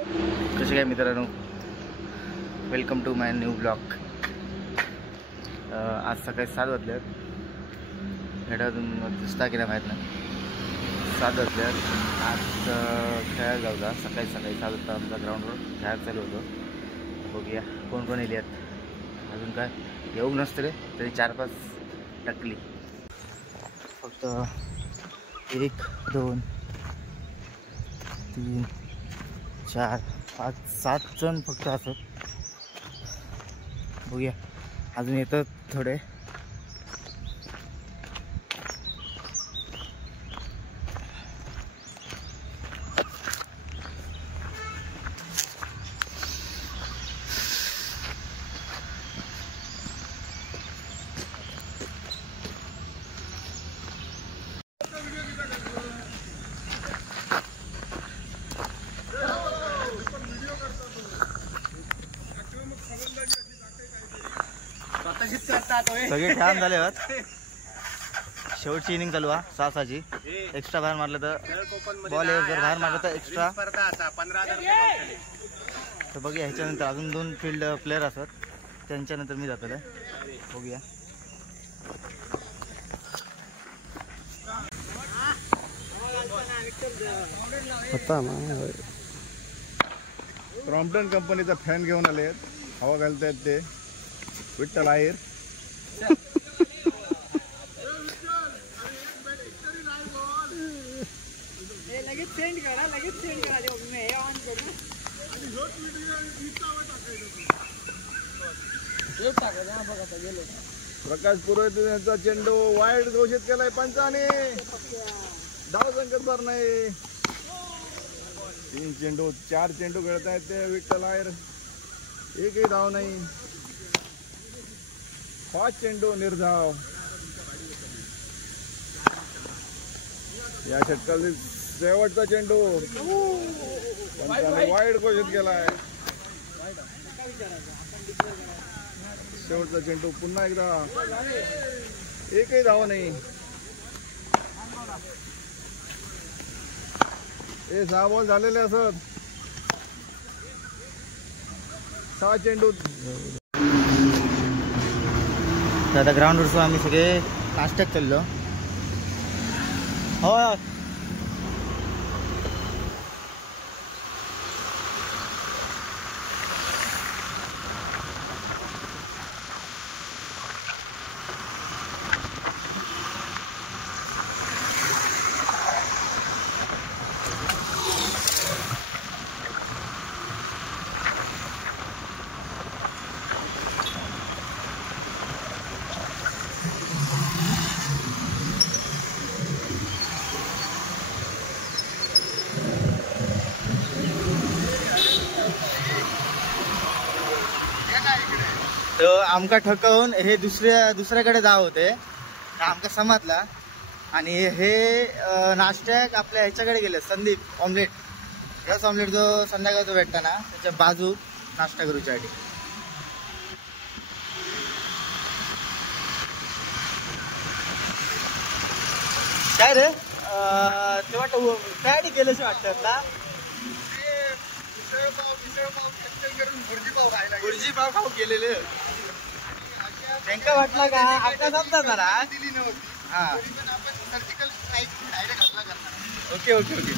कसे काय मित्रांनो, welcome to my new blog. आज सकाळी 7 वाजल्यात. हेडा अजून दिसता की नाही माहीत नाही. 7 वाजल्यात. आज खेळायला जाऊचा. सकाळी 7 वाजता आमच्या ग्राउंडवर खेळायला चालू होतो. बघूया कोण कोण येली आहेत. अजून काय येऊ नसतं रे, तरी 4-5 टकली. फक्त 1 2 3 4 5 7 जण फक्त असत. बघूया अजून येतात थोडे. सगळे खेळून झाले आहेत. शेवटची इनिंग चालू आहे 6-6ची. एक्स्ट्रा बाहेर मारलं तर बॉल जर बाहेर मारलं तर एक्स्ट्रा 15,000. तर बघूया ह्याच्यानंतर अजून 2 फील्ड प्लेअर असतात, त्यांच्यानंतर मी जातो. बघूया क्रॉम्प्टन कंपनीचा फॅन घेऊन आले आहेत. हवा घालतायत ते विठ्ठल आहेर. प्रकाश पुरोहित यांचा चेंडू वाईड घोषित केलाय पंचाने. धाव संकट भर नाही. 4 चेंडू खेळत आहेत ते विठ्ठल आहेर. एकही धाव नाही. 5 चेंडू निर्धाव. या षटकातील शेवटचा चेंडू पंचाने वाईड घोषित केलाय. शेवटचा चेंडू पुन्हा एकदा. एकही धाव नाही. हे 6 बॉल झालेले असत. 6 चेंडू. आता ग्राउंडवर आम्ही सगळे नाश्त्यात चाललो. हो तर आमका ठकवून हे दुसऱ्याकडे जाव होते. आमका समजला आणि हे नाश्त्याक आपल्या ह्याच्याकडे गेले. संदीप ऑमलेट, रस ऑमलेट जो संध्याकाळचा भेटता ना, त्याच्या बाजू नाश्ता करूच्यासाठी. काय रे ते वाटतं त्यासाठी गेल्याशी वाटतात ना. भुर्जी पाव खाऊ गेलेले. त्यांका वाटला का आता समजा जरा. हा ओके ओके ओके.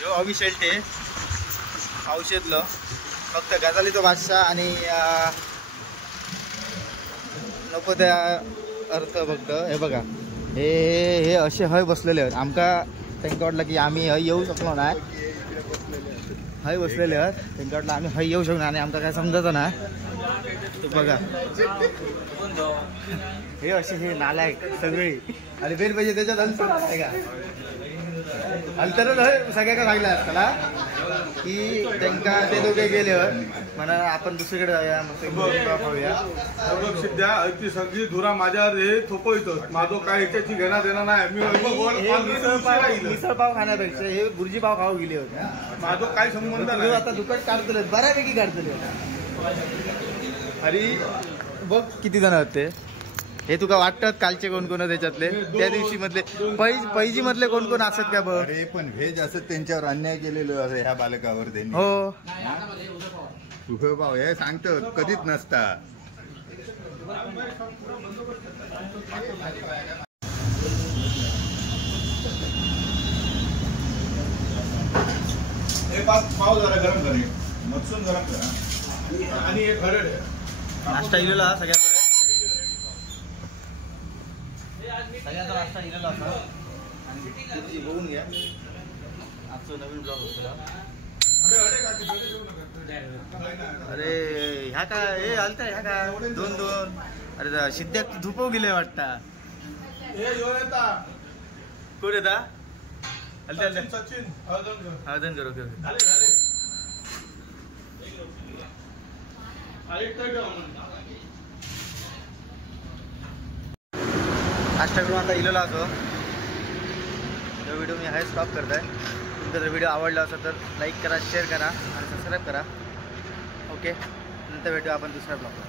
जो अभिषेक औषधलं फक्त गजालीचा बादशाह आणि नको त्या अर्थ फक्त. हे बघा हे असे हय बसलेले आहेत. आमका त्यांना वाटलं की आम्ही हय येऊ शकलो नाही. हय बसलेले आहेत. त्यांना वाटलं आम्ही हय येऊ शकलो आणि आमका काय समजायचं ना. तो बघा हे असे हे नालायक सगळे. आणि बेल पाहिजे त्याच्यात अंतर आहे का. अंतर सगळ्या का लागला असताना. की त्यांना ते दोघे गेल्यावर म्हणा आपण दुसरीकडे जाऊया मस्त गुरुजी पाव खाऊया. सिद्ध्या ती सगळी धुरा माझ्यावर हे थोपवितो. माझं काय याच्याची घेणं देणं नाही. मी मिसळ पाव खाण्यापेक्षा हे गुरुजी पाव खाऊ गेले होते. माझं काय संबंध नाही. आता दुकान काढतले बऱ्यापैकी काढतले. अरे बघ किती जण होते हे तुका वाटतात कालचे कोण कोण त्याच्यातले त्या दिवशी मधले पैजी मधले कोण कोण असत का बघ. अरे पण व्हेज असं त्यांच्यावर अन्याय केलेलं असं ह्या बालकावर त्यांनी. हो तुझं भाऊ हे सांगतो कधीच नसता. पाव जरा गरम करे मधसून गरम करा आणि हे खरड आहे. नाश्ता इलेला सगळ्यांकडे सगळ्यांचा नाश्ता इलेला असा आणि बघून घ्या आजचं नवीन ब्लॉग होता. अरे ह्या का हे आलता ह्या का दोन अरे सिद्ध्याक धुपव गेले वाटता. कोण येता सचिन हळदन करू नाश्ता करून आता इलेला असो. तो व्हिडिओ मी हाय स्टॉप करताय. तुमचा जर व्हिडिओ आवडला असेल तर लाईक करा शेअर करा आणि सबस्क्राईब करा. ओके नंतर भेटू आपण दुसऱ्या ब्लॉगला.